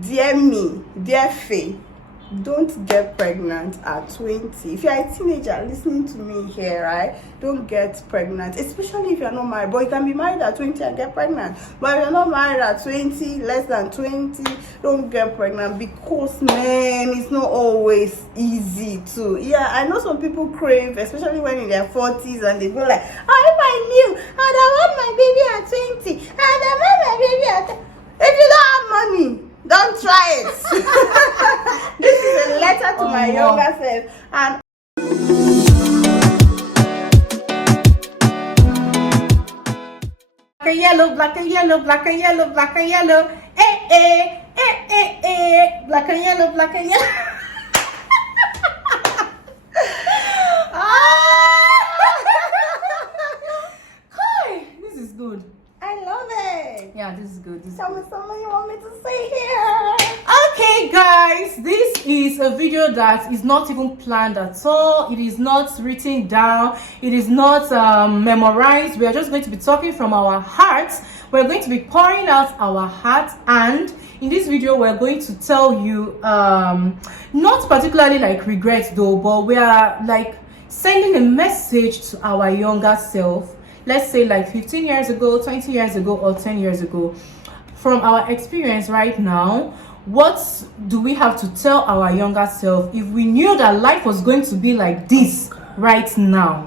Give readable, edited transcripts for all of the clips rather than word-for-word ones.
dear me, dear Faye, don't get pregnant at 20. If you're a teenager listening to me here, right, don't get pregnant, especially if you're not married. But you can be married at 20 and get pregnant. But if you're not married at 20, less than 20, don't get pregnant, because man, it's not always easy to. Yeah, I know some people crave, especially when in their 40s, and they go like, oh, if I knew, I'd have had my baby at 20, I'd have had my baby at 10. If you don't have money, don't try it. This is a letter to my younger self. And black and yellow, black and yellow, black and yellow, black and yellow. Black and yellow, black and yellow. Hi, this is good. I love it. Yeah, this is good. Tell me something you want me to say here. Okay, guys, this is a video that is not even planned at all. It is not written down. It is not memorized. We are just going to be talking from our hearts. We're going to be pouring out our hearts, and in this video we're going to tell you not particularly like regrets though, but we are like sending a message to our younger self. Let's say like 15 years ago, 20 years ago, or 10 years ago. From our experience right now, what do we have to tell our younger self if we knew that life was going to be like this right now?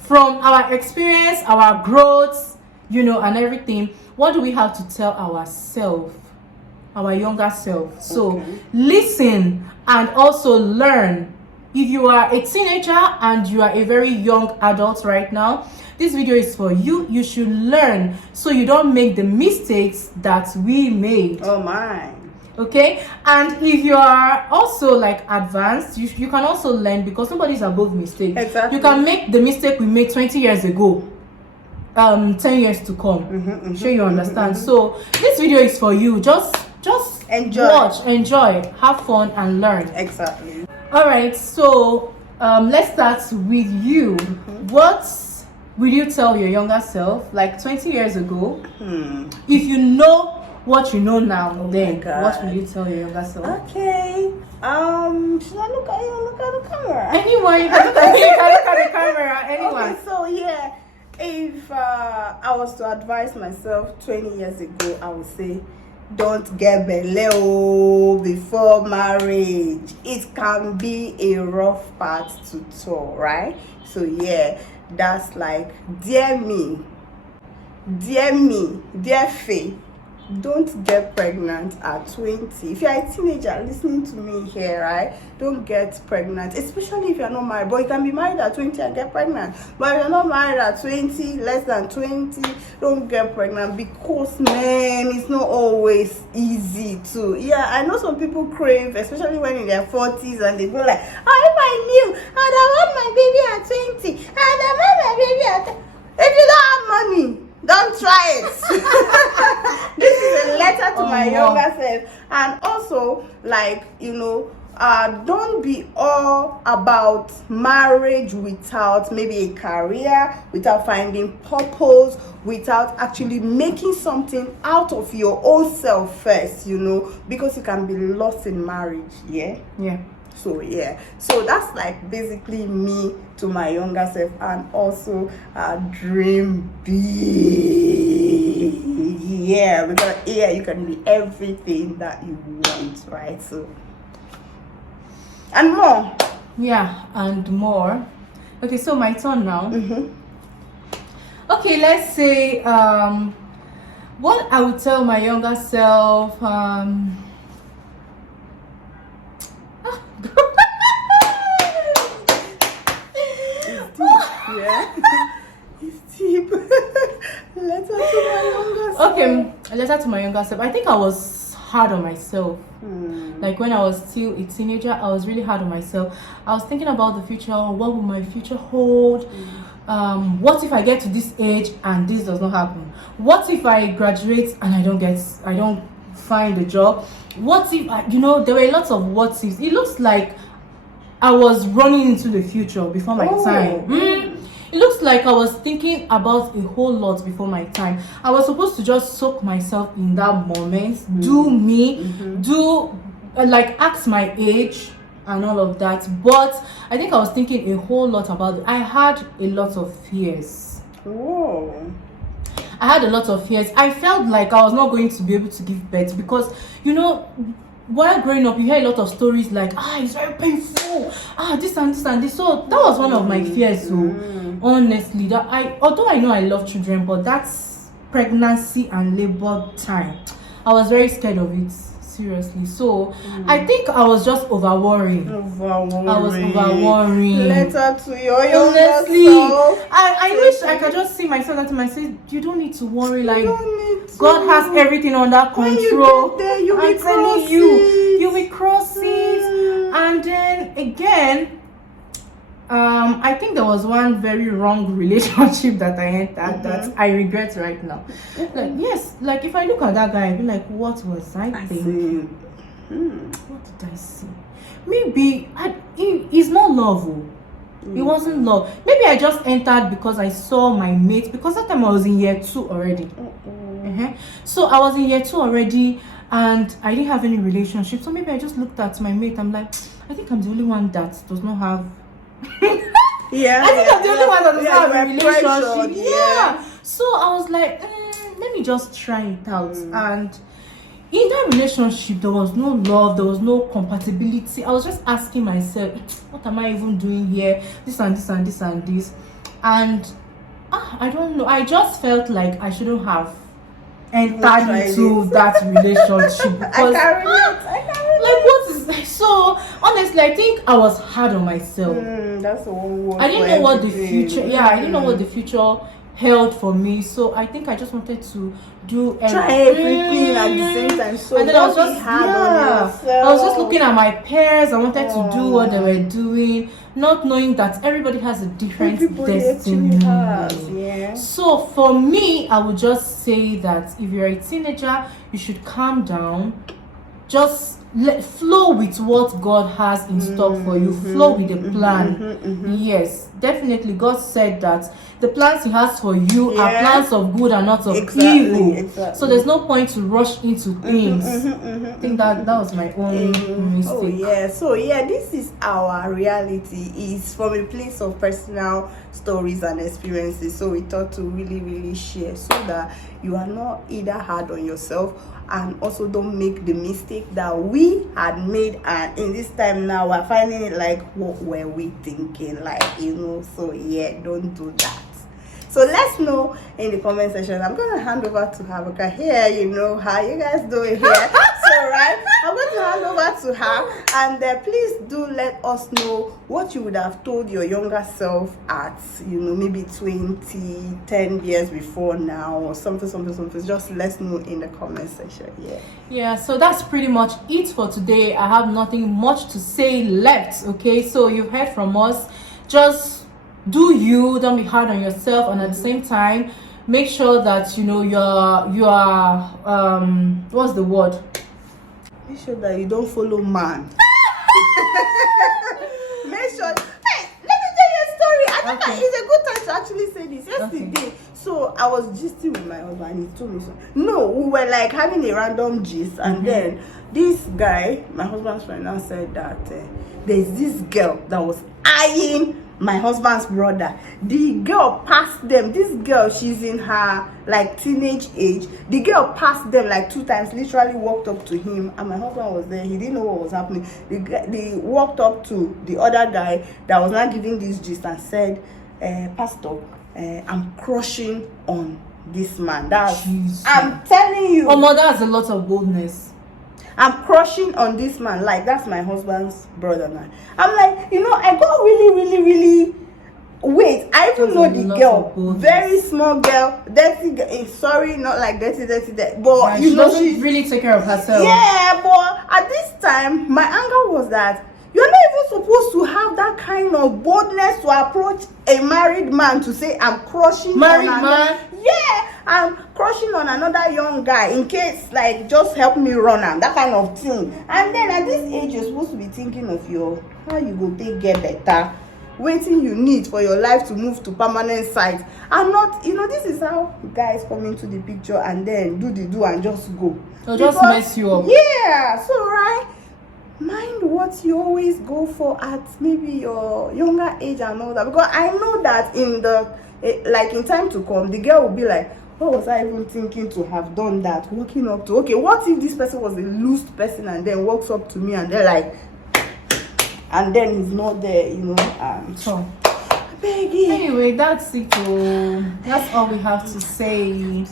From our experience, our growth, you know, and everything, what do we have to tell ourselves, our younger self? So listen and also learn. If you are a teenager and you are a very young adult right now, this video is for you. You should learn so you don't make the mistakes that we made. Oh my. Okay? And if you are also like advanced, you can also learn, because nobody's above mistake. Exactly. You can make the mistake we made 20 years ago, 10 years to come. Sure you understand. So this video is for you. Just enjoy. Watch, enjoy, have fun, and learn. Exactly. All right, so let's start with you. What will you tell your younger self like 20 years ago? If you know what you know now, then what will you tell your younger self? Okay. Should I look at the camera? Anyone, you can look at me, you can look at the camera. Anyone. Okay, so yeah, if I was to advise myself 20 years ago, I would say, don't get belle before marriage. It can be a rough path to tour, right? So yeah, that's like, dear me, dear Faye, don't get pregnant at 20. If you're a teenager listening to me here, right, don't get pregnant, especially if you're not married. But you can be married at 20 and get pregnant. But if you're not married at 20, less than 20, don't get pregnant, because man, it's not always easy to. Yeah, I know some people crave, especially when in their 40s, and they go like, oh, if I knew, I'd have had my baby at 20, I'd have had my baby at 10. If you don't have money, don't try it. This is a letter to my younger self. And also, like, you know, don't be all about marriage without maybe a career, without finding purpose, without actually making something out of your own self first, you know, because you can be lost in marriage. Yeah. So yeah, so that's like basically me to my younger self. And also dream big. Yeah, because you can be everything that you want, right? So, and more. Yeah, and more. Okay, so my turn now. Okay, let's say what I would tell my younger self. Yeah, it's deep. Letter to my younger self. Okay, a letter to my younger self. I think I was hard on myself. Like when I was still a teenager, I was really hard on myself. I was thinking about the future. What will my future hold? What if I get to this age and this does not happen? What if I graduate and I don't find a job? What if there were lots of what ifs. It looks like I was running into the future before my time. It looks like I was thinking about a whole lot before my time. I was supposed to just soak myself in that moment, do me, do like ask my age and all of that. But I think I was thinking a whole lot about it. I had a lot of fears. Whoa. I had a lot of fears. I felt like I was not going to be able to give birth because, you know, while growing up, you hear a lot of stories like, it's very painful, this and this and this. So that was one of my fears. So honestly, that although I know I love children, but that's pregnancy and labor time, I was very scared of it. Seriously. So I think I was just over-worrying. I was over-worrying. Letter to your younger Honestly, self. I wish I could just see myself that and say, you don't need to worry. Like, God has everything under control. When you get there, you will cross it. You will cross it. And then again, I think there was one very wrong relationship that I entered that I regret right now. Like, yes, like if I look at that guy, I'd be like, what was I thinking? What did I see? Maybe it's not love. It wasn't love. Maybe I just entered because I saw my mate, because that time I was in year 2 already. So I was in year 2 already and I didn't have any relationship. So maybe I just looked at my mate. I'm like, I think I'm the only one that does not have I think I'm the only one that doesn't have a relationship. So I was like, let me just try it out. And in that relationship, there was no love, there was no compatibility. I was just asking myself, what am I even doing here? This and this and this and this. And I don't know. I just felt like I shouldn't have entered into that relationship because I can't like what is that? So honestly, I think I was hard on myself. That's the one word. I didn't know what the future I didn't know what the future held for me. So I think I just wanted to do try everything at the same time. So and then I was just hard on yourself. I was just looking at my peers. I wanted to do what they were doing, not knowing that everybody has a different destiny. So for me, I would just say that if you're a teenager, you should calm down. Just flow with what God has in stock for you. Flow with the plan. Yes, definitely. God said that the plans He has for you are plans of good and not of evil. So there's no point to rush into things. I think that was my own mistake. So this is our reality. Is from a place of personal stories and experiences. So we thought to really share so that you are not either hard on yourself and also don't make the mistake that we had made, and in this time now we're finding it like, what were we thinking? Like, so don't do that. So let's know in the comment section. I'm going to hand over to Haruka here. How you guys doing here? I'm going to hand over to her, and please do let us know what you would have told your younger self at, maybe 10 years before now, or something. Just let us know in the comment section. So that's pretty much it for today. I have nothing much to say left. Okay, so you've heard from us. Just do you, don't be hard on yourself, and at the same time make sure that you are what's the word? Make sure that you don't follow man. Make sure. Hey, let me tell you a story. I think that it's a good time to actually say this. Yesterday, so I was gisting with my husband, and he told me so. No, we were like having a random gist, and then this guy, my husband's friend, now said that there's this girl that was eyeing my husband's brother. The girl passed them. This girl, she's in her like teenage age. The girl passed them like 2 times, literally walked up to him, and my husband was there. He didn't know what was happening. They walked up to the other guy that was not giving this gist and said, Pastor, I'm crushing on this man. I'm telling you. Oh, mother has a lot of boldness. I'm crushing on this man. Like, that's my husband's brother now. I'm like, I got really wait, I even know the girl, very small girl, dirty girl. Sorry, not like dirty, but she doesn't really take care of herself. But at this time, my anger was that you're not even supposed to have that kind of boldness to approach a married man to say, I'm crushing married man. I'm crushing on another young guy in case, like, just help me run him, that kind of thing. And then at this age, you're supposed to be thinking of how you go get better waiting you need for your life to move to permanent site. And not, this is how guys come into the picture and then do and just go. They'll just mess you up. Yeah, so right, mind what you always go for at maybe your younger age and all that, because I know that in the in time to come, the girl will be like, what was I even thinking to have done that? Walking up to, okay, what if this person was a loose person and then walks up to me and they're like, and then he's not there, and so begging. Anyway, that's it. That's all we have to say.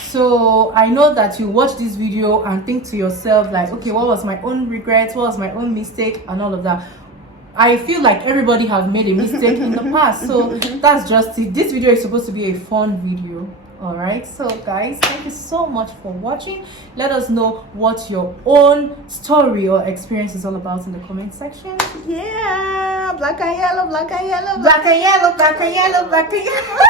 So I know that you watch this video and think to yourself like, okay, what was my own regrets, what was my own mistake and all of that. I feel like everybody have made a mistake in the past, so that's just it. This video is supposed to be a fun video. All right, so guys, thank you so much for watching. Let us know what your own story or experience is all about in the comment section. Yeah, black and yellow, black and yellow, black and yellow, black and yellow, black and yellow.